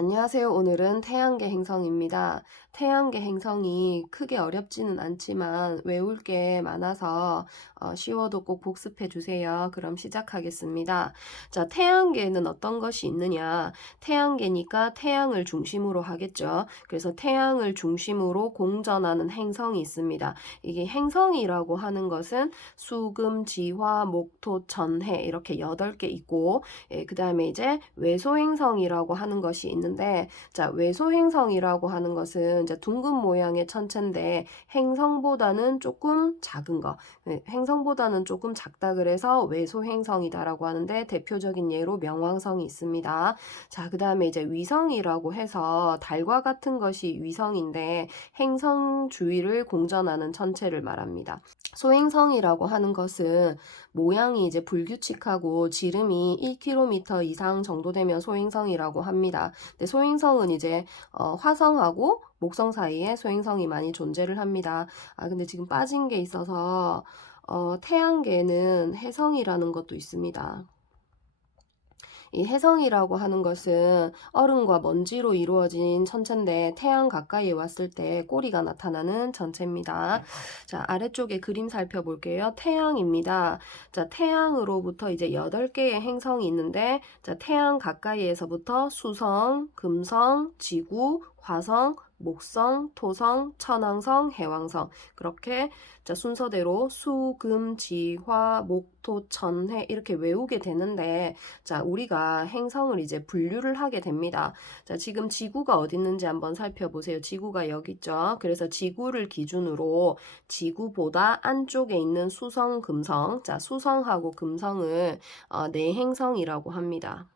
안녕하세요. 오늘은 태양계 행성입니다. 태양계 행성이 크게 어렵지는 않지만 외울 게 많아서 쉬워도 꼭 복습해 주세요. 그럼 시작하겠습니다. 자, 태양계는 어떤 것이 있느냐? 태양계니까 태양을 중심으로 하겠죠. 그래서 태양을 중심으로 공전하는 행성이 있습니다. 이게 행성이라고 하는 것은 수, 금, 지, 화, 목, 토, 전, 해 이렇게 8개 있고 그 다음에 이제 외소행성이라고 하는 것이 있는데, 자, 외소행성이라고 하는 것은 이제 둥근 모양의 천체인데 행성보다는 조금 작은 거, 행성보다는 조금 작다 그래서 외소행성이다라고 하는데 대표적인 예로 명왕성이 있습니다. 자, 그 다음에 이제 위성이라고 해서 달과 같은 것이 위성인데 행성 주위를 공전하는 천체를 말합니다. 소행성이라고 하는 것은 모양이 이제 불규칙하고 지름이 1km 이상 정도 되면 소행성이라고 합니다. 근데 소행성은 이제 화성하고 목성 사이에 소행성이 많이 존재를 합니다. 근데 지금 빠진 게 있어서 태양계는 해성이라는 것도 있습니다. 이 해성이라고 하는 것은 얼음과 먼지로 이루어진 천체인데 태양 가까이에 왔을 때 꼬리가 나타나는 천체입니다. 자, 아래쪽에 그림 살펴볼게요. 태양입니다. 자, 태양으로부터 이제 8개의 행성이 있는데, 자, 태양 가까이에서부터 수성, 금성, 지구, 화성, 목성, 토성, 천왕성, 해왕성 그렇게 자 순서대로 수, 금, 지, 화, 목, 토, 천, 해 이렇게 외우게 되는데 자 우리가 행성을 이제 분류를 하게 됩니다. 자 지금 지구가 어디 있는지 한번 살펴보세요. 지구가 여기 있죠. 그래서 지구를 기준으로 지구보다 안쪽에 있는 수성, 금성 자 수성하고 금성을 내행성이라고 합니다.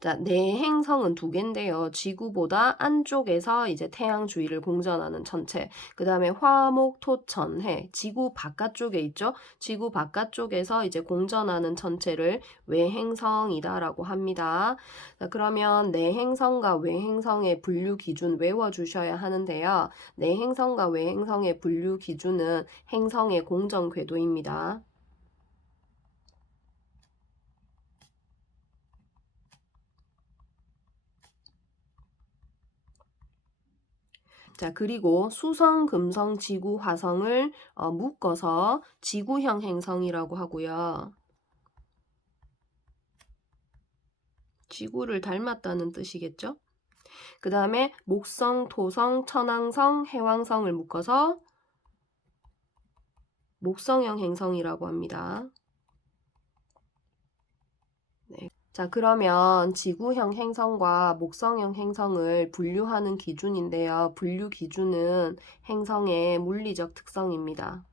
자, 내행성은 2개인데요. 지구보다 안쪽에서 이제 태양 주위를 공전하는 천체. 그 다음에 화, 목, 토, 전, 해. 지구 바깥쪽에 있죠. 지구 바깥쪽에서 이제 공전하는 천체를 외행성이다라고 합니다. 자, 그러면 내행성과 외행성의 분류 기준 외워주셔야 하는데요. 내행성과 외행성의 분류 기준은 행성의 공전 궤도입니다. 자, 그리고 수성, 금성, 지구, 화성을 묶어서 지구형 행성이라고 하고요. 지구를 닮았다는 뜻이겠죠? 그 다음에 목성, 토성, 천왕성, 해왕성을 묶어서 목성형 행성이라고 합니다. 네. 자, 그러면 지구형 행성과 목성형 행성을 분류하는 기준인데요. 분류 기준은 행성의 물리적 특성입니다.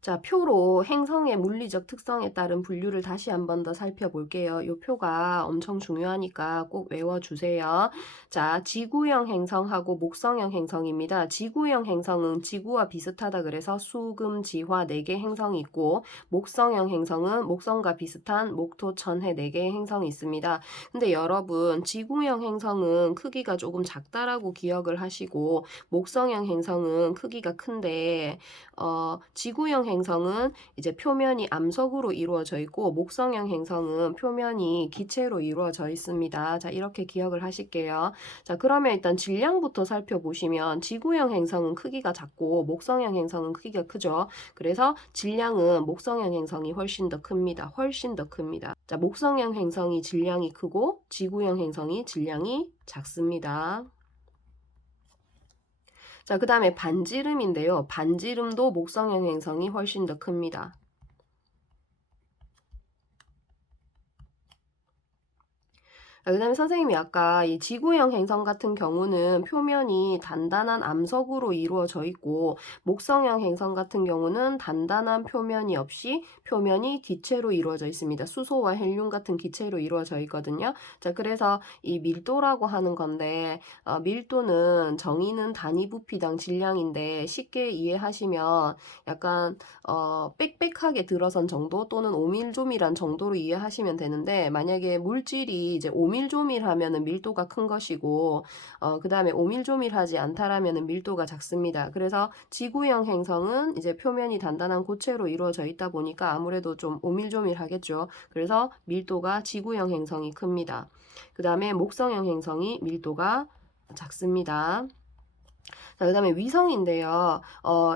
자, 표로 행성의 물리적 특성에 따른 분류를 다시 한 번 더 살펴볼게요. 이 표가 엄청 중요하니까 꼭 외워주세요. 자, 지구형 행성하고 목성형 행성입니다. 지구형 행성은 지구와 비슷하다 그래서 수, 금, 지, 화 4개 행성이 있고 목성형 행성은 목성과 비슷한 목, 토, 천, 해 4개의 행성이 있습니다. 근데 여러분, 지구형 행성은 크기가 조금 작다라고 기억을 하시고 목성형 행성은 크기가 큰데 지구형 행성은 이제 표면이 암석으로 이루어져 있고 목성형 행성은 표면이 기체로 이루어져 있습니다. 자, 이렇게 기억을 하실게요. 자, 그러면 일단 질량부터 살펴보시면 지구형 행성은 크기가 작고 목성형 행성은 크기가 크죠. 그래서 질량은 목성형 행성이 훨씬 더 큽니다. 훨씬 더 큽니다. 자, 목성형 행성이 질량이 크고 지구형 행성이 질량이 작습니다. 자, 그 다음에 반지름인데요. 반지름도 목성형 행성이 훨씬 더 큽니다. 그 다음에 선생님이 아까 이 지구형 행성 같은 경우는 표면이 단단한 암석으로 이루어져 있고 목성형 행성 같은 경우는 단단한 표면이 없이 표면이 기체로 이루어져 있습니다. 수소와 헬륨 같은 기체로 이루어져 있거든요. 자, 그래서 이 밀도라고 하는 건데 밀도는 정의는 단위 부피당 질량인데 쉽게 이해하시면 약간 빽빽하게 들어선 정도 또는 오밀조밀한 정도로 이해하시면 되는데 만약에 물질이 이제 5mm 오밀조밀하면은 밀도가 큰 것이고, 그 다음에 오밀조밀하지 않다라면은 밀도가 작습니다. 그래서 지구형 행성은 이제 표면이 단단한 고체로 이루어져 있다 보니까 아무래도 좀 오밀조밀하겠죠. 그래서 밀도가 지구형 행성이 큽니다. 그 다음에 목성형 행성이 밀도가 작습니다. 자, 그 다음에 위성인데요.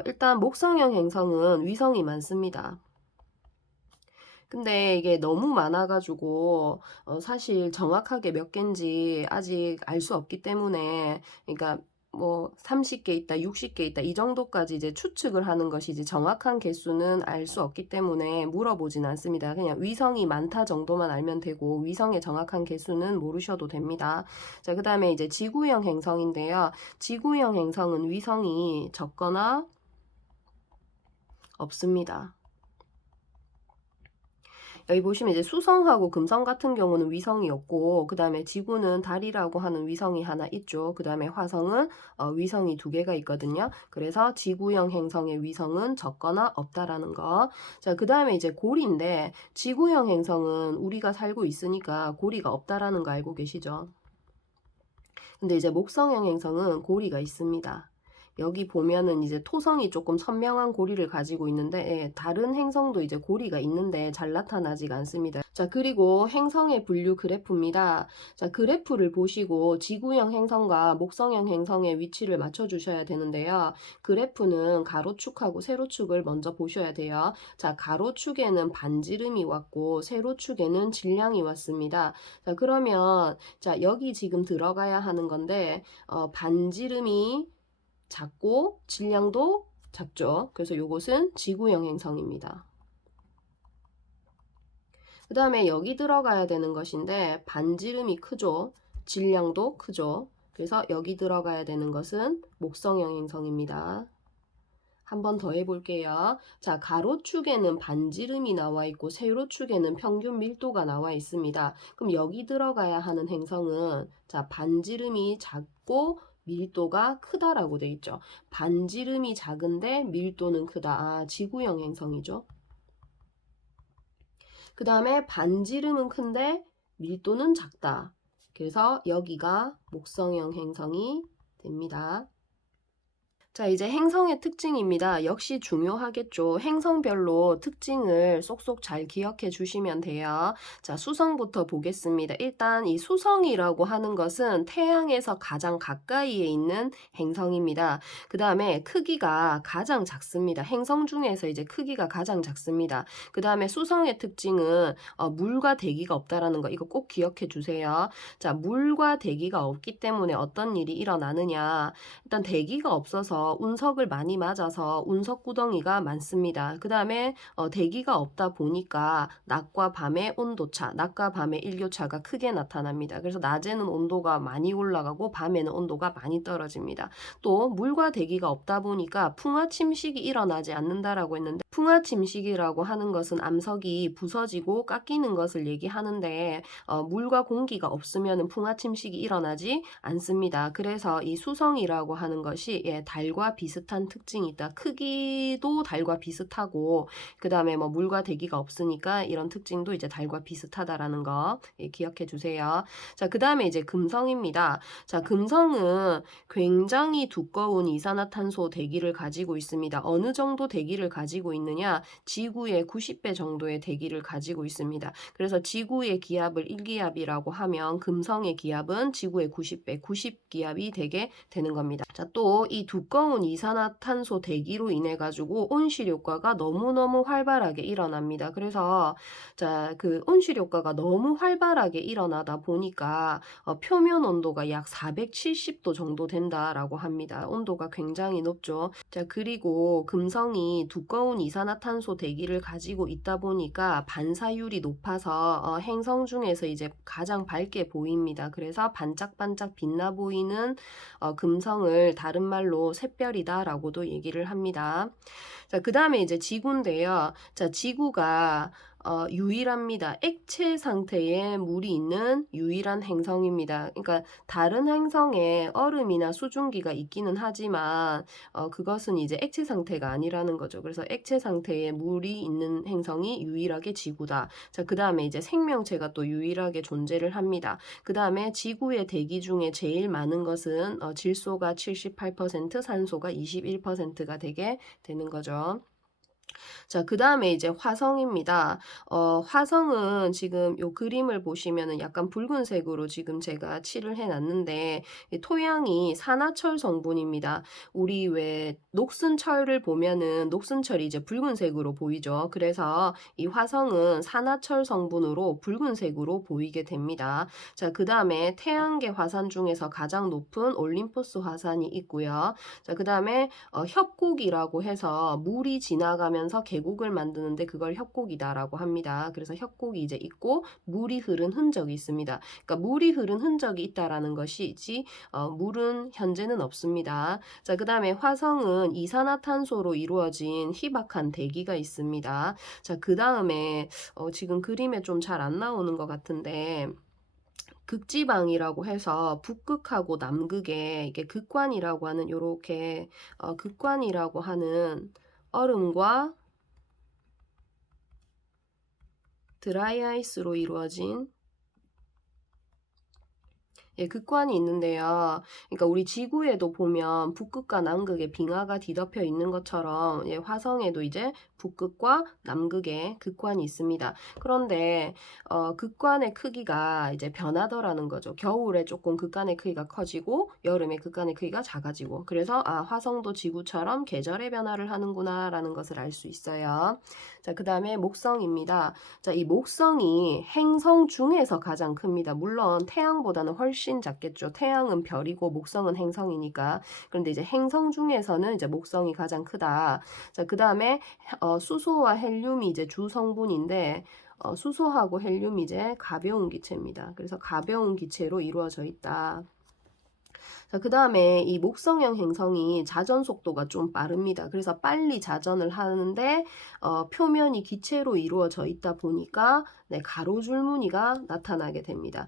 일단 목성형 행성은 위성이 많습니다. 근데 이게 너무 많아가지고 사실 정확하게 몇 개인지 아직 알 수 없기 때문에, 그러니까 뭐 30개 있다, 60개 있다 이 정도까지 이제 추측을 하는 것이지 정확한 개수는 알 수 없기 때문에 물어보진 않습니다. 그냥 위성이 많다 정도만 알면 되고 위성의 정확한 개수는 모르셔도 됩니다. 자, 그 다음에 이제 지구형 행성인데요. 지구형 행성은 위성이 적거나 없습니다. 여기 보시면 이제 수성하고 금성 같은 경우는 위성이 없고, 그 다음에 지구는 달이라고 하는 위성이 하나 있죠. 그 다음에 화성은 위성이 2개가 있거든요. 그래서 지구형 행성의 위성은 적거나 없다라는 거. 자, 그 다음에 이제 고리인데, 지구형 행성은 우리가 살고 있으니까 고리가 없다라는 거 알고 계시죠? 근데 이제 목성형 행성은 고리가 있습니다. 여기 보면은 이제 토성이 조금 선명한 고리를 가지고 있는데, 예, 다른 행성도 이제 고리가 있는데 잘 나타나지가 않습니다. 자, 그리고 행성의 분류 그래프입니다. 자, 그래프를 보시고 지구형 행성과 목성형 행성의 위치를 맞춰 주셔야 되는데요. 그래프는 가로축하고 세로축을 먼저 보셔야 돼요. 자, 가로축에는 반지름이 왔고 세로축에는 질량이 왔습니다. 자, 그러면 자, 여기 지금 들어가야 하는 건데 반지름이 작고 질량도 작죠. 그래서 이것은 지구형 행성입니다. 그 다음에 여기 들어가야 되는 것인데 반지름이 크죠. 질량도 크죠. 그래서 여기 들어가야 되는 것은 목성형 행성입니다. 한 번 더 해볼게요. 자, 가로축에는 반지름이 나와 있고 세로축에는 평균 밀도가 나와 있습니다. 그럼 여기 들어가야 하는 행성은 자, 반지름이 작고 밀도가 크다라고 돼 있죠. 반지름이 작은데 밀도는 크다. 아, 지구형 행성이죠. 그 다음에 반지름은 큰데 밀도는 작다. 그래서 여기가 목성형 행성이 됩니다. 자, 이제 행성의 특징입니다. 역시 중요하겠죠. 행성별로 특징을 쏙쏙 잘 기억해 주시면 돼요. 자, 수성부터 보겠습니다. 일단 이 수성이라고 하는 것은 태양에서 가장 가까이에 있는 행성입니다. 그 다음에 크기가 가장 작습니다. 행성 중에서 이제 크기가 가장 작습니다. 그 다음에 수성의 특징은 물과 대기가 없다라는 거, 이거 꼭 기억해 주세요. 자, 물과 대기가 없기 때문에 어떤 일이 일어나느냐. 일단 대기가 없어서 운석을 많이 맞아서 운석 구덩이가 많습니다. 그 다음에 대기가 없다 보니까 낮과 밤의 온도차, 낮과 밤의 일교차가 크게 나타납니다. 그래서 낮에는 온도가 많이 올라가고 밤에는 온도가 많이 떨어집니다. 또 물과 대기가 없다 보니까 풍화 침식이 일어나지 않는다라고 했는데, 풍화 침식이라고 하는 것은 암석이 부서지고 깎이는 것을 얘기하는데 물과 공기가 없으면 풍화 침식이 일어나지 않습니다. 그래서 이 수성이라고 하는 것이 달과 비슷한 특징이 있다. 크기도 달과 비슷하고 그 다음에 뭐 물과 대기가 없으니까 이런 특징도 이제 달과 비슷하다라는 거 기억해 주세요. 자, 그 다음에 이제 금성입니다. 자, 금성은 굉장히 두꺼운 이산화탄소 대기를 가지고 있습니다. 어느 정도 대기를 가지고 있느냐? 지구의 90배 정도의 대기를 가지고 있습니다. 그래서 지구의 기압을 1기압이라고 하면 금성의 기압은 지구의 90배, 90기압이 되게 되는 겁니다. 자, 또 이 두꺼운 이산화탄소 대기로 인해 가지고 온실 효과가 너무너무 활발하게 일어납니다. 그래서 자, 그 온실 효과가 너무 활발하게 일어나다 보니까 표면 온도가 약 470도 정도 된다라고 합니다. 온도가 굉장히 높죠. 자, 그리고 금성이 두꺼운 이산화탄소 대기를 가지고 있다 보니까 반사율이 높아서 행성 중에서 이제 가장 밝게 보입니다. 그래서 반짝반짝 빛나 보이는 금성을 다른 말로 샛별이다라고도 얘기를 합니다. 자, 그 다음에 이제 지구인데요. 자, 지구가 유일합니다. 액체 상태에 물이 있는 유일한 행성입니다. 그러니까 다른 행성에 얼음이나 수증기가 있기는 하지만 그것은 이제 액체 상태가 아니라는 거죠. 그래서 액체 상태에 물이 있는 행성이 유일하게 지구다. 자, 그다음에 이제 생명체가 또 유일하게 존재를 합니다. 그다음에 지구의 대기 중에 제일 많은 것은 질소가 78%, 산소가 21%가 되게 되는 거죠. 자, 그다음에 이제 화성입니다. 화성은 지금 요 그림을 보시면은 약간 붉은색으로 지금 제가 칠을 해 놨는데 이 토양이 산화철 성분입니다. 우리 왜 녹슨 철을 보면은 녹슨 철이 이제 붉은색으로 보이죠. 그래서 이 화성은 산화철 성분으로 붉은색으로 보이게 됩니다. 자, 그다음에 태양계 화산 중에서 가장 높은 올림포스 화산이 있고요. 자, 그다음에 협곡이라고 해서 물이 지나가면서 계곡을 만드는데 그걸 협곡이다라고 합니다. 그래서 협곡이 이제 있고 물이 흐른 흔적이 있습니다. 그러니까 물이 흐른 흔적이 있다라는 것이지 물은 현재는 없습니다. 자, 그다음에 화성은 이산화탄소로 이루어진 희박한 대기가 있습니다. 자, 그다음에 지금 그림에 좀 잘 안 나오는 것 같은데 극지방이라고 해서 북극하고 남극에 이게 극관이라고 하는 요렇게 극관이라고 하는 얼음과 드라이 아이스로 이루어진 극관이 있는데요. 그러니까 우리 지구에도 보면 북극과 남극에 빙하가 뒤덮여 있는 것처럼 화성에도 이제 북극과 남극에 극관이 있습니다. 그런데 극관의 크기가 이제 변하더라는 거죠. 겨울에 조금 극관의 크기가 커지고 여름에 극관의 크기가 작아지고 그래서 화성도 지구처럼 계절의 변화를 하는구나라는 것을 알 수 있어요. 자, 그다음에 목성입니다. 자, 이 목성이 행성 중에서 가장 큽니다. 물론 태양보다는 훨씬 작겠죠. 태양은 별이고 목성은 행성이니까. 그런데 이제 행성 중에서는 이제 목성이 가장 크다. 자, 그다음에 수소와 헬륨이 이제 주 성분인데 수소하고 헬륨이 이제 가벼운 기체입니다. 그래서 가벼운 기체로 이루어져 있다. 자, 그다음에 이 목성형 행성이 자전 속도가 좀 빠릅니다. 그래서 빨리 자전을 하는데 표면이 기체로 이루어져 있다 보니까 가로줄 무늬가 나타나게 됩니다.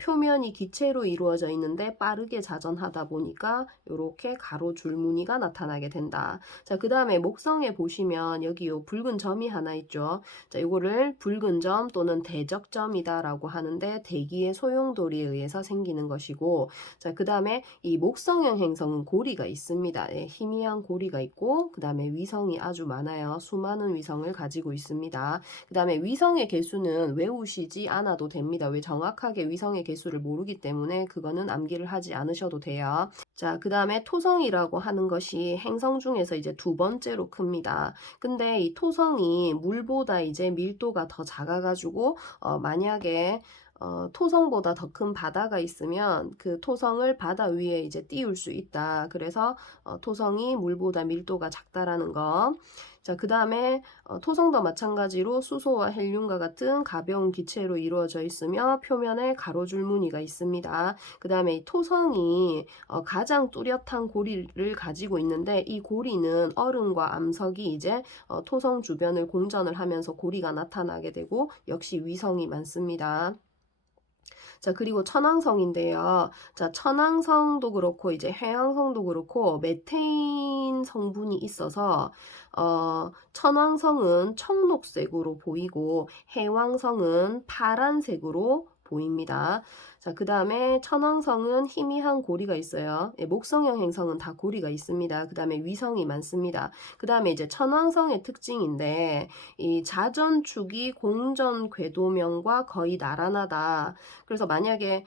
표면이 기체로 이루어져 있는데 빠르게 자전하다 보니까 이렇게 가로줄 무늬가 나타나게 된다. 자, 그다음에 목성에 보시면 여기 요 붉은 점이 하나 있죠. 자, 이거를 붉은 점 또는 대적점이다라고 하는데 대기의 소용돌이에 의해서 생기는 것이고, 자, 그다음에 이 목성형 행성은 고리가 있습니다. 희미한 고리가 있고 그 다음에 위성이 아주 많아요. 수많은 위성을 가지고 있습니다. 그 다음에 위성의 개수는 외우시지 않아도 됩니다. 왜 정확하게 위성의 개수를 모르기 때문에 그거는 암기를 하지 않으셔도 돼요. 자, 그 다음에 토성이라고 하는 것이 행성 중에서 이제 두 번째로 큽니다. 근데 이 토성이 물보다 이제 밀도가 더 작아가지고 만약에 토성보다 더 큰 바다가 있으면 그 토성을 바다 위에 이제 띄울 수 있다. 그래서 토성이 물보다 밀도가 작다라는 거. 자, 그 다음에 토성도 마찬가지로 수소와 헬륨과 같은 가벼운 기체로 이루어져 있으며 표면에 가로줄 무늬가 있습니다. 그 다음에 이 토성이 가장 뚜렷한 고리를 가지고 있는데 이 고리는 얼음과 암석이 이제 토성 주변을 공전을 하면서 고리가 나타나게 되고 역시 위성이 많습니다. 자, 그리고 천왕성인데요. 자, 천왕성도 그렇고 이제 해왕성도 그렇고 메테인 성분이 있어서 천왕성은 청록색으로 보이고 해왕성은 파란색으로 보입니다. 자, 그 다음에 천왕성은 희미한 고리가 있어요. 목성형 행성은 다 고리가 있습니다. 그 다음에 위성이 많습니다. 그 다음에 이제 천왕성의 특징인데 이 자전축이 공전 궤도면과 거의 나란하다. 그래서 만약에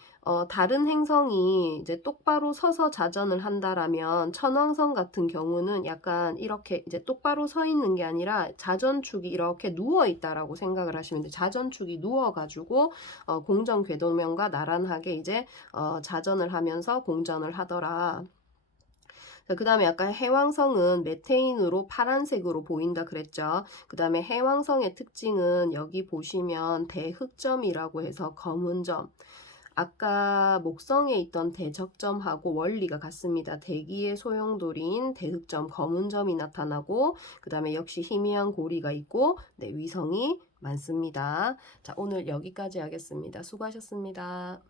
다른 행성이 이제 똑바로 서서 자전을 한다라면 천왕성 같은 경우는 약간 이렇게 이제 똑바로 서 있는 게 아니라 자전축이 이렇게 누워 있다라고 생각을 하시면 돼요. 자전축이 누워가지고 공전 궤도면과 나란하게 이제 자전을 하면서 공전을 하더라. 그 다음에 아까 해왕성은 메테인으로 파란색으로 보인다 그랬죠. 그 다음에 해왕성의 특징은 여기 보시면 대흑점이라고 해서 검은 점. 아까 목성에 있던 대적점하고 원리가 같습니다. 대기의 소용돌이인 대흑점, 검은 점이 나타나고 그 다음에 역시 희미한 고리가 있고 위성이 많습니다. 자, 오늘 여기까지 하겠습니다. 수고하셨습니다.